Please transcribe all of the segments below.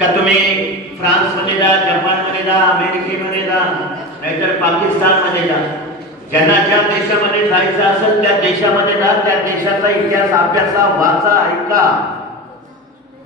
का तुम्ही फ्रान्समध्ये जा जपानमध्ये जा अमेरिकेमध्ये जा नाहीतर पाकिस्तानमध्ये जा. ज्यांना ज्या देशामध्ये जायचं असेल त्या देशामध्ये जा त्या देशाचा इतिहास अभ्यासा वाचा ऐका.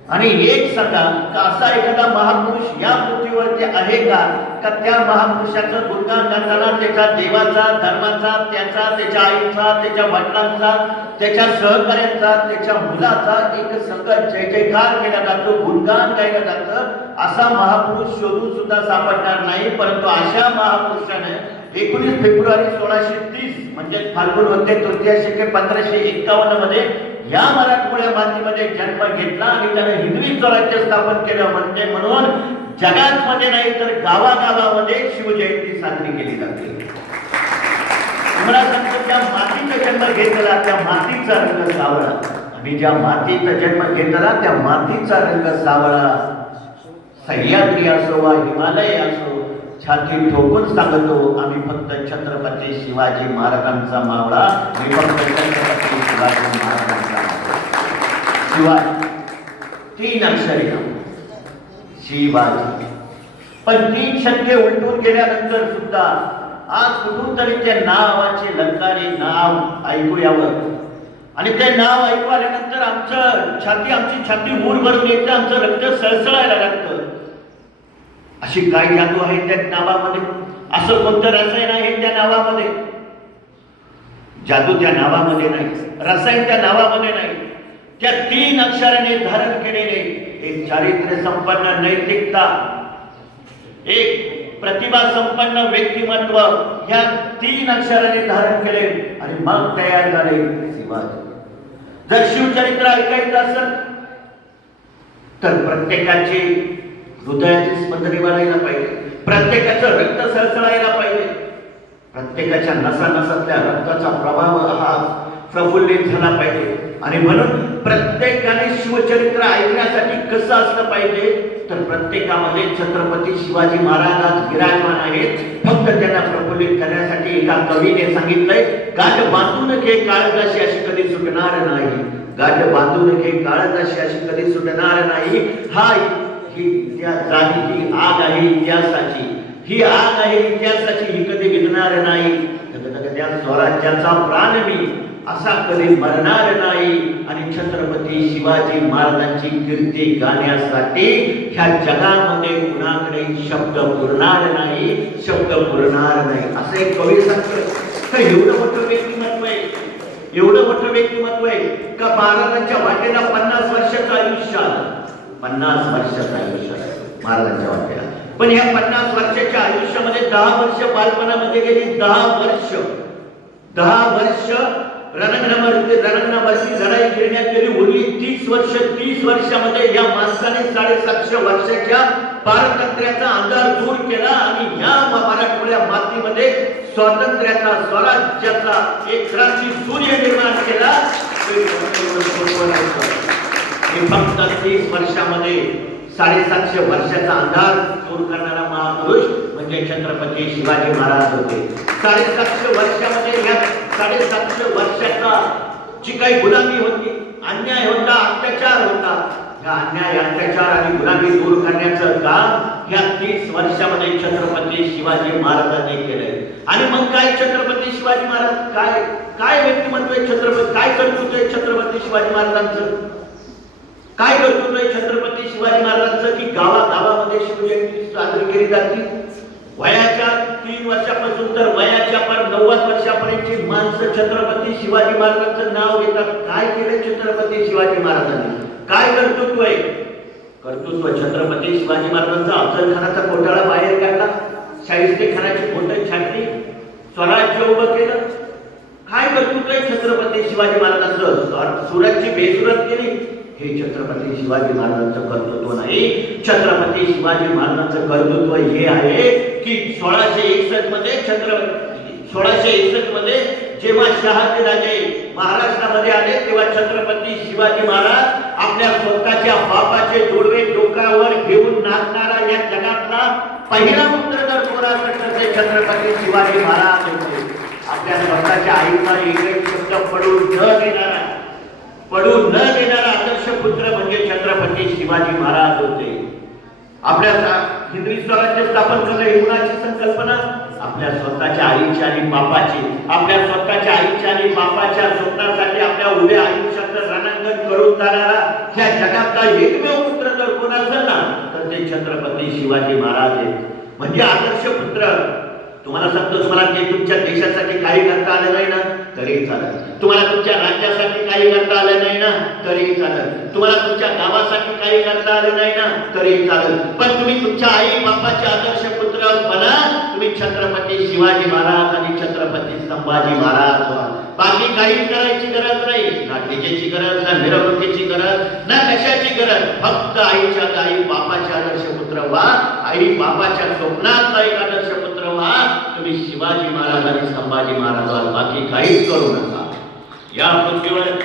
आणि एक सदा का असा एखादा महापुरुष या पृथ्वीवरती आहे का? का त्या महापुरुषाचं गुणगान करताना त्याच्या देवाचा धर्माचा त्याचा त्याच्या आईचा त्याच्या वडिलांचा त्याच्या सहकार्यांचा त्याच्या मुलाचा एक संगत जय जयकार केला जातो गुणगान केलं जातं. असा महापुरुष शोधून सुद्धा सापडणार नाही परंतु अशा महापुरुषाने एकोणीस फेब्रुवारी सोळाशे तीस म्हणजे फाल्गुन होते तृतीय शके पंधराशे एक्कावन्नमध्ये या मराठमोळ्या मातीमध्ये जन्म घेतला आणि त्याने हिंदवी स्वराज्य स्थापन केलं म्हणजे म्हणून जगात मध्ये नाही तर गावागावामध्ये शिवजयंती साजरी केली जाते. सांगतो त्या मातीचा जन्म घेतला त्या मातीचा रंग सावळा. आणि ज्या मातीचा जन्म घेतला त्या मातीचा रंग सावळा. सह्याद्री असो वा हिमालय असो छाती ठोकून सांगतो आम्ही फक्त छत्रपती शिवाजी महाराजांचा मावळा मी फक्त छत्रपती शिवाजी महाराज शिवाय तीन अक्षरी नाव शिवाजी. पण तीन शतके उलटून गेल्यानंतर सुद्धा आज कुठून तरी त्या नावाचे लंकारे नाव ऐकू यावं. आणि ते नाव ऐकू आल्यानंतर आमचं छाती आमची छाती मूळ भरून येतं आमचं रक्त सळसळायला लागतं. अशी काय जादू आहे त्या नावामध्ये? असं कोणतं रसायन आहे त्या नावामध्ये? जादू त्या नावामध्ये नाही. रसायन त्या नावामध्ये नाही. त्या तीन अक्षराने धारण केलेले एक चारित्र्य संपन्न नैतिकता एक प्रतिभा संपन्न व्यक्तिमत्व या तीन अक्षराने धारण केले आणि मग तयार झाले शिवाजी जर शिवचरित्र ऐकायचं असेल तर प्रत्येकाची हृदयाची स्पंदने वाढायला पाहिजे प्रत्येकाचं रक्त सळसळायला पाहिजे प्रत्येकाच्या नसा नसातल्या रक्ताचा प्रभाव हा प्रफुल्लित झाला पाहिजे. आणि म्हणून प्रत्येकाने शिवचरित्र ऐकण्यासाठी कसं असलं पाहिजे तर प्रत्येकामध्ये छत्रपती शिवाजी महाराज आज विराजमान आहेत. फक्त त्यांना प्रफुल्लित करण्यासाठी एका कवीने सांगितलंय गाठ बांधून घे काळजाशी अशी कधी सुटणार नाही. गाठ बांधून घे काळजाशी अशी कधी सुटणार नाही. हा ही त्या जागी ही आग आहे इतिहासाची. ही आग आहे इतिहासाची ही कधी विकणार नाही. त्या स्वराज्याचा प्राण मी. असा कधी मरणार नाही. आणि छत्रपती शिवाजी महाराजांची कीर्ती गाण्यासाठी ह्या जगामध्ये कुणाकडे शब्द पुरणार नाही शब्द पुरणार नाही. असं एक कवी सांगतो एवढं मोठं व्यक्तिमत्व आहे. एवढं मोठं व्यक्तिमत्व आहे का महाराजांच्या वाटेला पन्नास वर्षाचं आयुष्य आलं? पन्नास वर्षाचं आयुष्य महाराजांच्या वाटेला. पण या पन्नास वर्षाच्या आयुष्यामध्ये दहा वर्ष बालपणामध्ये गेली दहा वर्ष. दहा वर्ष रणंगणावरती रणंगणावरती लढाई घेण्यात गेली. उरली तीस वर्ष. तीस वर्षामध्ये या माणसाने साडेसातशे वर्षाच्या पारतंत्र्याचा अंधार दूर केला आणि या मराठवाड्या मातीमध्ये स्वातंत्र्याचा स्वराज्याचा एक क्रांती सूर्य निर्माण केला. हे फक्त तीस वर्षामध्ये साडेसातशे वर्षाचा अंधार दूर करणारा महापुरुष म्हणजे छत्रपती शिवाजी महाराज होते. साडेसातशे वर्षामध्ये या साडेसातशे वर्षाचा जी काही गुलामी होती अन्याय होता अत्याचार होता या अन्याय अत्याचार आणि गुलामी दूर करण्याचं काम या तीस वर्षामध्ये छत्रपती शिवाजी महाराजांनी केलंय. आणि मग काय छत्रपती शिवाजी महाराज? काय काय व्यक्तिमत्व आहे छत्रपती? काय कर्तृत्व आहे छत्रपती शिवाजी महाराजांचं? काय कर्तृत्व आहे छत्रपती शिवाजी महाराजांचं? की गावागावामध्ये शिवजयंती साजरी केली जाते? वयाच्या तीन वर्षापासून तर वयाच्या पर नव्वद वर्षापर्यंतची माणसं छत्रपती शिवाजी महाराजांचं नाव घेतात. काय केलं छत्रपती शिवाजी महाराजांनी? काय कर्तृत्व आहे? कर्तृत्व छत्रपती शिवाजी महाराजांचा अफजलखानाचा घोटाळा बाहेर काढला. शाहिस्ते खानाची बोटं छाटली. स्वराज्य उभं केलं. काय कर्तृत्व आहे छत्रपती शिवाजी महाराजांचं? सुरतची बेसुरत केली. हे छत्रपती शिवाजी महाराजांचं कर्तृत्व नाही. छत्रपती शिवाजी महाराजांचं कर्तृत्व हे आहे की सोळाशे एकसष्टमध्ये छत्र सोळाशे एकसष्टमध्ये जेव्हा शहाजी राजे महाराष्ट्रामध्ये आले तेव्हा छत्रपती शिवाजी महाराज आपल्या स्वतःच्या बापाचे जोडवे डोकावर घेऊन नाचणारा या जगातला पहिला पुत्र जर छत्रपती शिवाजी महाराज होते. आपल्या स्वतःच्या आईचा एक शब्द पडू न देणारा पडून न देणारा पुत्र म्हणजे छत्रपती शिवाजी महाराज होते. आपल्या हिंदवी स्वराज्य स्थापन करणं ही कुणाची संकल्पना. आपल्या स्वतःच्या आईची आणि बापाची आपल्या स्वतःच्या आईच्या आणि बापाच्या स्वप्नासाठी आपल्या उभ्या आयुष्याचं रणांगण करून जाणारा ह्या जगातला एकमेव पुत्र जर कोण असेल ना तर ते छत्रपती शिवाजी महाराज आहेत. म्हणजे आदर्श पुत्र. तुम्हाला सांगतो तुम्हाला ते तुमच्या देशासाठी काही करता आलं नाही ना? तरी चालत. तुम्हाला तुमच्या राज्यासाठी काही करता आलं नाही ना तरी चालत. तुम्हाला तुमच्या गावासाठी काही करता आलं नाही ना तरी चालत. पण तुम्ही तुमच्या आई बापाचे आदर्श पुत्र बना तुम्ही छत्रपती शिवाजी महाराज आणि छत्रपती संभाजी महाराज व्हा. बाकी काहीच करायची गरज नाही. ना डीजेची गरज ना मिरवणुकीची गरज ना कशाची गरज. फक्त आईच्या आई बापाचे आदर्श पुत्र व्हा. आई बापाच्या स्वप्नात काही आदर्श तुम्ही शिवाजी महाराज आणि संभाजी महाराज बाकी काहीच करू नका. या पृथ्वीवर